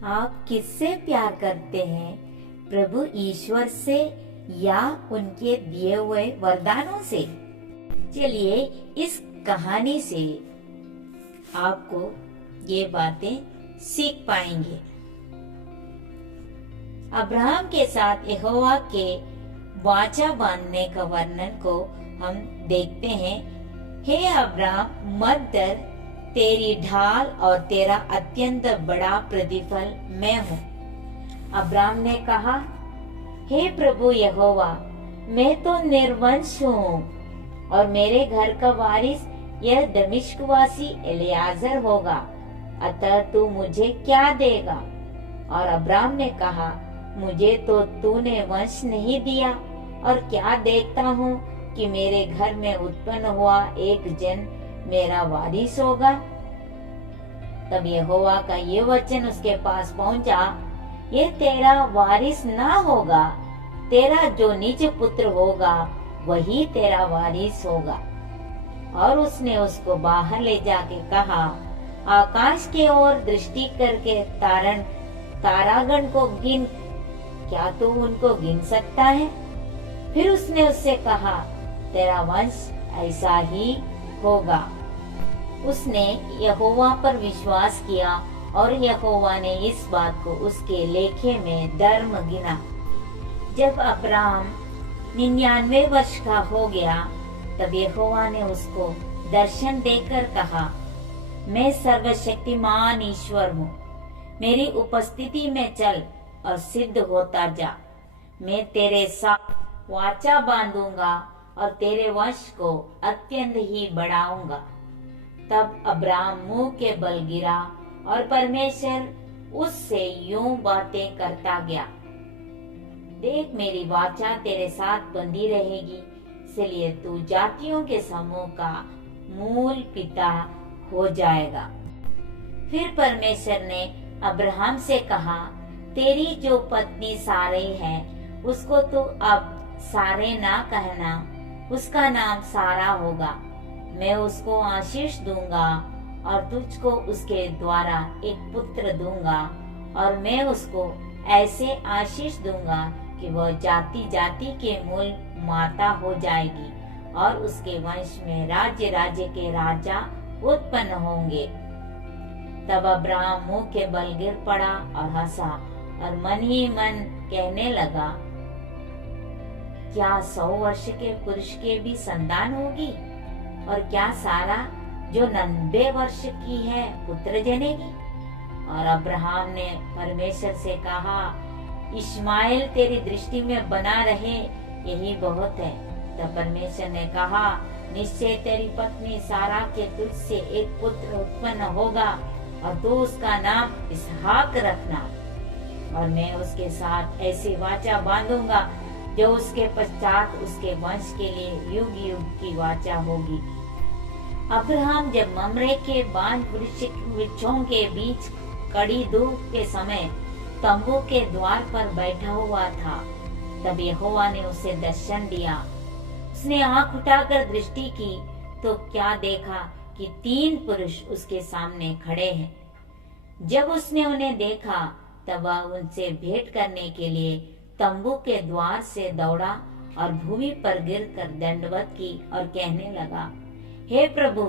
आप किससे प्यार करते हैं, प्रभु ईश्वर से या उनके दिए हुए वरदानों से? चलिए इस कहानी से आपको ये बातें सीख पाएंगे। अब्राहम के साथ यहोवा के वाचा बांधने का वर्णन को हम देखते हैं। हे अब्राहम, मत डर, तेरी ढाल और तेरा अत्यंत बड़ा प्रतिफल मैं हूँ। अब्राहम ने कहा, हे प्रभु यहोवा, मैं तो निर्वंश हूँ और मेरे घर का वारिस यह दमिश्क वासी एलियाजर होगा, अतः तू मुझे क्या देगा? और अब्राहम ने कहा, मुझे तो तूने वंश नहीं दिया, और क्या देखता हूँ कि मेरे घर में उत्पन्न हुआ एक जन मेरा वारिस होगा। तब यहोवा का ये वचन उसके पास पहुंचा, ये तेरा वारिस ना होगा, तेरा जो निज पुत्र होगा वही तेरा वारिस होगा। और उसने उसको बाहर ले जाके कहा, आकाश के ओर दृष्टि करके तारागण को गिन, क्या तू उनको गिन सकता है? फिर उसने उससे कहा, तेरा वंश ऐसा ही होगा। उसने यहोवा पर विश्वास किया और यहोवा ने इस बात को उसके लेखे में धर्म गिना। जब अब्राहम 99 वर्ष का हो गया, तब यहोवा ने उसको दर्शन देकर कहा, मैं सर्वशक्तिमान ईश्वर हूँ, मेरी उपस्थिति में चल और सिद्ध होता जा। मैं तेरे साथ वाचा बांधूंगा और तेरे वंश को अत्यंत ही बढ़ाऊंगा। तब अब्राहम मुंह के बल गिरा और परमेश्वर उससे यूं बातें करता गया, देख मेरी वाचा तेरे साथ बंधी रहेगी, इसलिए तू जातियों के समूह का मूल पिता हो जाएगा। फिर परमेश्वर ने अब्राहम से कहा, तेरी जो पत्नी सारे है उसको तू अब सारे ना कहना, उसका नाम सारा होगा। मैं उसको आशीष दूंगा और तुझको उसके द्वारा एक पुत्र दूंगा, और मैं उसको ऐसे आशीष दूंगा कि वह जाति जाति के मूल माता हो जाएगी, और उसके वंश में राज्य राज्य के राजा उत्पन्न होंगे। तब अब्राहम मुंह के बल गिर पड़ा और हंसा और मन ही मन कहने लगा, क्या 100 वर्ष के पुरुष के भी संतान होगी? और क्या सारा जो 90 वर्ष की है पुत्र जनेगी? और अब्राहम ने परमेश्वर से कहा, इश्माएल तेरी दृष्टि में बना रहे, यही बहुत है। तब परमेश्वर ने कहा, निश्चय तेरी पत्नी सारा के तुझसे एक पुत्र उत्पन्न होगा, और तू उसका नाम इसहाक रखना, और मैं उसके साथ ऐसी वाचा बांधूंगा जो उसके पश्चात उसके वंश के लिए युग युग की वाचा होगी। अब्राहम जब ममरे के बांज वृक्षों के बीच कड़ी धूप के समय तंबू के द्वार पर बैठा हुआ था, तब यहोवा ने उसे दर्शन दिया। उसने आंख उठाकर दृष्टि की तो क्या देखा कि 3 पुरुष उसके सामने खड़े हैं। जब उसने उन्हें देखा तब वह उनसे भेंट करने के लिए तंबू के द्वार से दौड़ा और भूमि पर गिरकर दंडवत की और कहने लगा, हे प्रभु,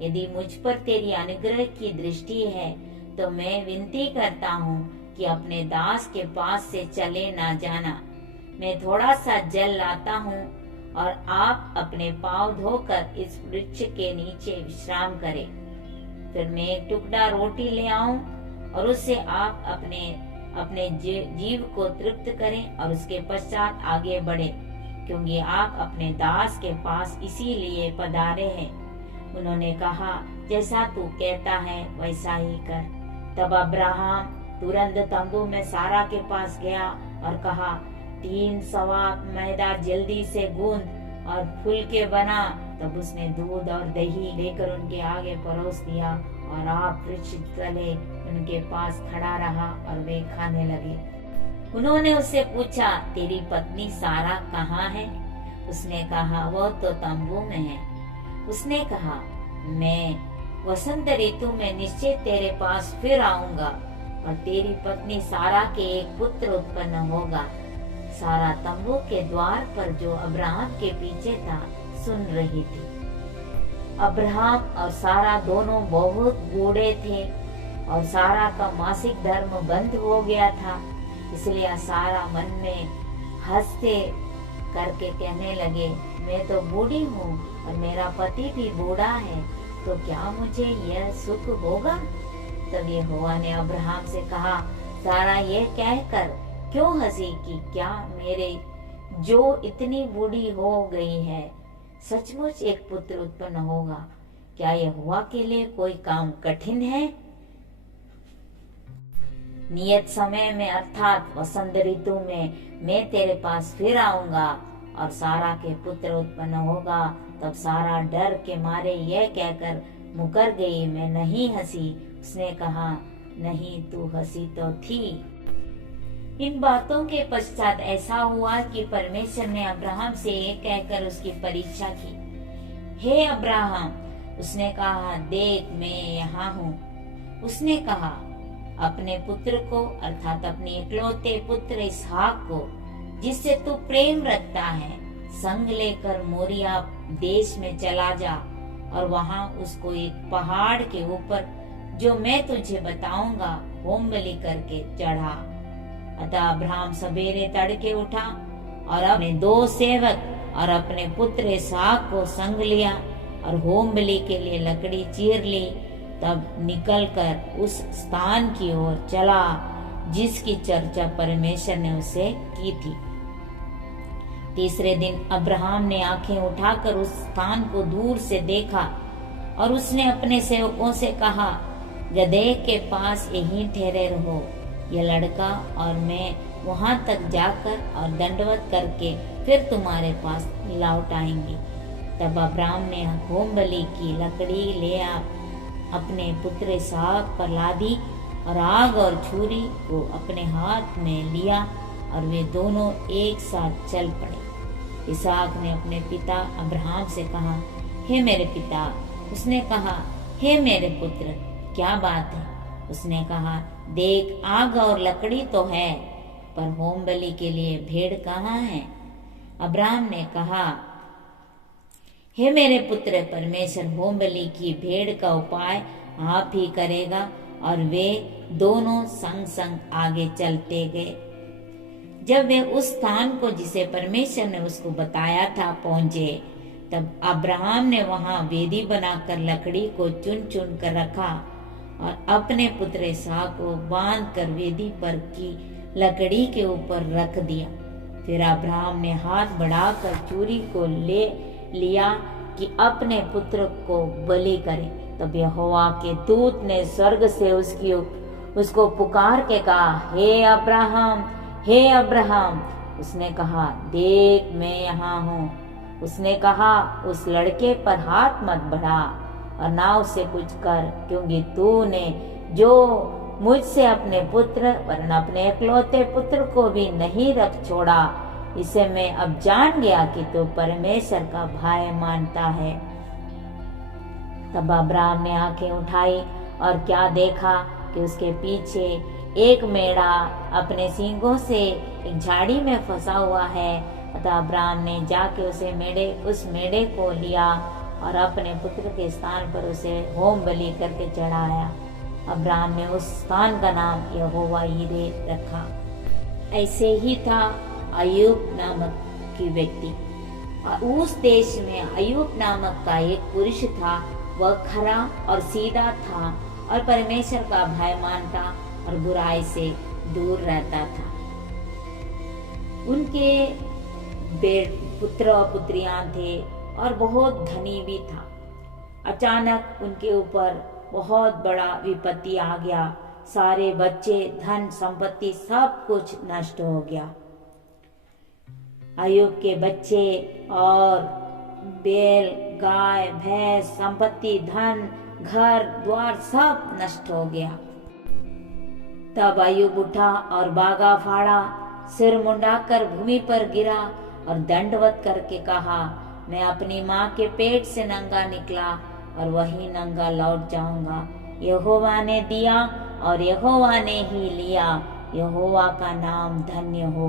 यदि मुझ पर तेरी अनुग्रह की दृष्टि है तो मैं विनती करता हूँ कि अपने दास के पास से चले ना जाना। मैं थोड़ा सा जल लाता हूँ और आप अपने पांव धोकर इस वृक्ष के नीचे विश्राम करें। फिर मैं एक टुकड़ा रोटी ले आऊं और उससे आप अपने जीव को तृप्त करें और उसके पश्चात आगे बढ़े, क्योंकि आप अपने दास के पास इसीलिए पधारे हैं। उन्होंने कहा, जैसा तू कहता है वैसा ही कर। तब अब्राहम तुरंत तंबू में सारा के पास गया और कहा, 3 सवा मैदा जल्दी से गूंद और फूल के बना। तब उसने दूध और दही लेकर उनके आगे परोस दिया और आप वृक्ष तले उनके पास खड़ा रहा और वे खाने लगे। उन्होंने उससे पूछा, तेरी पत्नी सारा कहाँ है? उसने कहा, वह तो तंबू में है। उसने कहा, मैं वसंत ऋतु में निश्चय तेरे पास फिर आऊंगा, और तेरी पत्नी सारा के एक पुत्र उत्पन्न होगा। सारा तंबू के द्वार पर जो अब्राहम के पीछे था सुन रही थी। अब्राहम और सारा दोनों बहुत बूढ़े थे और सारा का मासिक धर्म बंद हो गया था। इसलिए सारा मन में हंसते करके कहने लगे, मैं तो बूढ़ी हूँ और मेरा पति भी बूढ़ा है, तो क्या मुझे यह सुख होगा? तब यहोवा ने अब्राहम से कहा, सारा ये कहकर क्यों हंसी कि क्या मेरे जो इतनी बूढ़ी हो गई है सचमुच एक पुत्र उत्पन्न होगा? क्या यहोवा के लिए कोई काम कठिन है? नियत समय में अर्थात वसंत ऋतु में मैं तेरे पास फिर आऊंगा और सारा के पुत्र उत्पन्न होगा। तब सारा डर के मारे यह कहकर मुकर गई, मैं नहीं हंसी। उसने कहा, नहीं तू हंसी तो थी। इन बातों के पश्चात ऐसा हुआ कि परमेश्वर ने अब्राहम से ये कहकर उसकी परीक्षा की, हे अब्राहम। उसने कहा, देख मैं यहाँ हूँ। उसने कहा, अपने पुत्र को अर्थात अपने इकलौते पुत्र इसहाक को जिससे तू प्रेम रखता है संग लेकर मोरिया देश में चला जा और वहां उसको एक पहाड़ के ऊपर जो मैं तुझे बताऊंगा होम बलि करके चढ़ा। अतः अब्राहम सवेरे तड़के उठा और अपने 2 सेवक और अपने पुत्र इसहाक को संग लिया और होम बलि के लिए लकड़ी चीर ली। तब निकलकर उस स्थान की ओर चला जिसकी चर्चा परमेश्वर ने उसे की थी। तीसरे दिन अब्राहम ने आंखें उठाकर उस स्थान को दूर से देखा और उसने अपने सेवकों से कहा, गधे के पास यहीं ठहरे रहो, यह लड़का और मैं वहां तक जाकर और दंडवत करके फिर तुम्हारे पास लौट आएंगे। तब अब्राहम ने होम बलि की लकड़ी ले अपने पुत्र इसहाक पर लादी और आग और छुरी को अपने हाथ में लिया और वे दोनों एक साथ चल पड़े। इसहाक ने अपने पिता अब्राहम से कहा, हे मेरे पिता। उसने कहा, हे मेरे पुत्र, क्या बात है? उसने कहा, देख आग और लकड़ी तो है, पर होम बलि के लिए भेड़ कहाँ है? अब्राहम ने कहा, हे मेरे पुत्र, परमेश्वर होम बलि की भेड़ का उपाय आप ही करेगा। और वे दोनों संग संग आगे चलते गए। जब वे उस स्थान को जिसे परमेश्वर ने उसको बताया था पहुंचे, तब अब्राहम ने वहां वेदी बनाकर लकड़ी को चुन चुन कर रखा और अपने पुत्र इसहाक को बांध कर वेदी पर की लकड़ी के ऊपर रख दिया। फिर अब्राहम ने हाथ बढ़ाकर चूरी को ले लिया कि अपने पुत्र को बलि करे। तब यहोवा के दूत ने स्वर्ग से उसको पुकार के कहा, हे अब्राहम, हे अब्राहम। उसने कहा, देख मैं यहाँ हूँ। उसने कहा, उस लड़के पर हाथ मत बढ़ा और ना उसे कुछ कर, क्योंकि तूने जो मुझसे अपने पुत्र वरन अपने इकलौते पुत्र को भी नहीं रख छोड़ा, इसे मैं अब जान गया कि तू परमेश्वर का भाई मानता है। तब अब्राहम ने आंखें उठाई और क्या देखा कि उसके पीछे एक मेढ़ा अपने सींगों से एक झाड़ी में फंसा हुआ है। अतः अब्राहम ने जाके उस मेढ़े को लिया और अपने पुत्र के स्थान पर उसे होम बलि करके चढ़ाया। अब्राहम ने उस स्थान का नाम यहोवा यीरे रखा। ऐसे ही था अय्यूब नामक की व्यक्ति। उस देश में अय्यूब नामक का एक पुरुष था। वह खरा और सीधा था और परमेश्वर का भय मानता और बुराई से दूर रहता था। उनके पुत्र और पुत्रियां थे और बहुत धनी भी था। अचानक उनके ऊपर बहुत बड़ा विपत्ति आ गया। सारे बच्चे, धन संपत्ति सब कुछ नष्ट हो गया। अय्यूब के बच्चे और बैल, गाय, भैंस, संपत्ति, धन, घर द्वार सब नष्ट हो गया। तब अय्यूब उठा और बागा फाड़ा, सिर मुंडाकर भूमि पर गिरा और दंडवत करके कहा, मैं अपनी माँ के पेट से नंगा निकला और वही नंगा लौट जाऊंगा। यहोवा ने दिया और यहोवा ने ही लिया, यहोवा का नाम धन्य हो।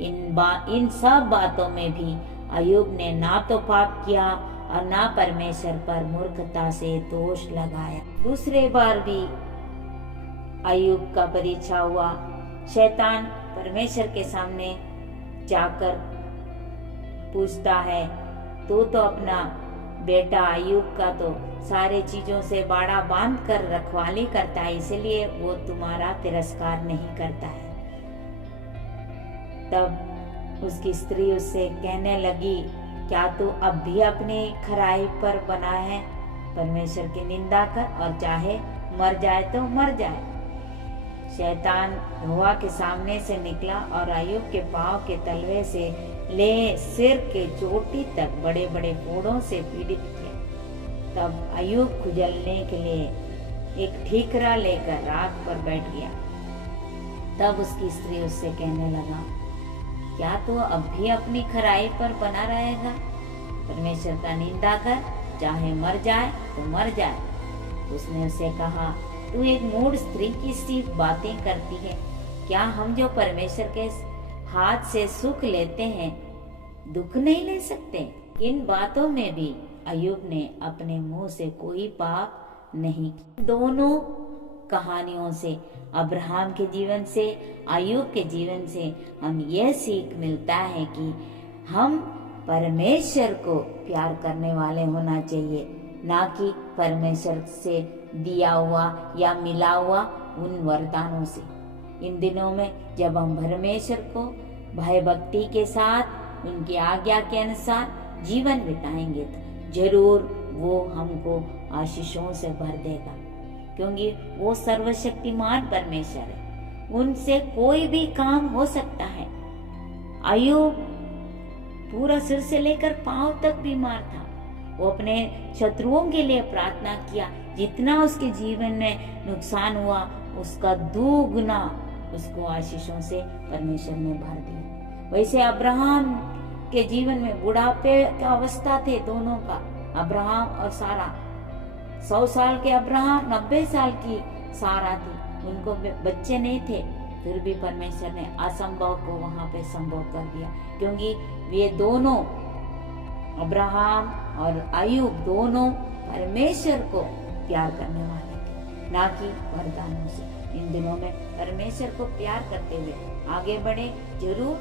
इन सब बातों में भी अय्यूब ने ना तो पाप किया और ना परमेश्वर पर मूर्खता से दोष लगाया। दूसरे बार भी अय्यूब का परीक्षा हुआ। शैतान परमेश्वर के सामने जाकर पूछता है, तू तो अपना बेटा अय्यूब का तो सारे चीजों से बाड़ा बांध कर रखवाली करता है, इसलिए वो तुम्हारा तिरस्कार नहीं करता है। तब उसकी स्त्री उससे कहने लगी, क्या तू अब भी अपनी खराई पर बना है? परमेश्वर की निंदा कर और चाहे मर जाए तो मर जाए। शैतान यहोवा के सामने से निकला और अय्यूब के पांव के तलवे से ले सिर के चोटी तक बड़े बड़े फोड़ों से पीड़ित किया। तब अय्यूब खुजलने के लिए एक ठीकरा लेकर राख पर बैठ गया। तब उसकी स्त्री उससे कहने लगा, क्या तू अब भी अपनी खराई पर बना रहेगा? परमेश्वर का निंदा कर, चाहे मर जाए तो मर जाए। उसने उसे कहा, तू एक मूढ़ स्त्री की सी बातें करती है। क्या हम जो परमेश्वर के हाथ से सुख लेते हैं, दुख नहीं ले सकते? इन बातों में भी अय्यूब ने अपने मुंह से कोई पाप नहीं किया। दोनों कहानियों से, अब्राहम के जीवन से, अय्यूब के जीवन से हम यह सीख मिलता है कि हम परमेश्वर को प्यार करने वाले होना चाहिए, ना कि परमेश्वर से दिया हुआ या मिला हुआ उन वरदानों से। इन दिनों में जब हम परमेश्वर को भय भक्ति के साथ उनकी आज्ञा के अनुसार जीवन बिताएंगे तो जरूर वो हमको आशीषों से भर देगा, क्योंकि वो सर्वशक्तिमान परमेश्वर है। उनसे कोई भी काम हो सकता है। अय्यूब पूरा सिर से लेकर पांव तक बीमार था। वो अपने शत्रुओं के लिए प्रार्थना किया। जितना उसके जीवन में नुकसान हुआ, उसका दुगुना उसको आशीषों से परमेश्वर ने भर दिया। वैसे अब्राहम के जीवन में बुढ़ापे का अवस्था थे दोनों का, अब्राहम और सारा। 100 साल के अब्राहम, 90 साल की सारा थी। उनको बच्चे नहीं थे, फिर भी परमेश्वर ने असंभव को वहां पे संभव कर दिया, क्योंकि वे दोनों, अब्राहम और अय्यूब, दोनों परमेश्वर को प्यार करने वाले थे, ना कि वरदानों से। इन दिनों में परमेश्वर को प्यार करते हुए आगे बढ़े, जरूर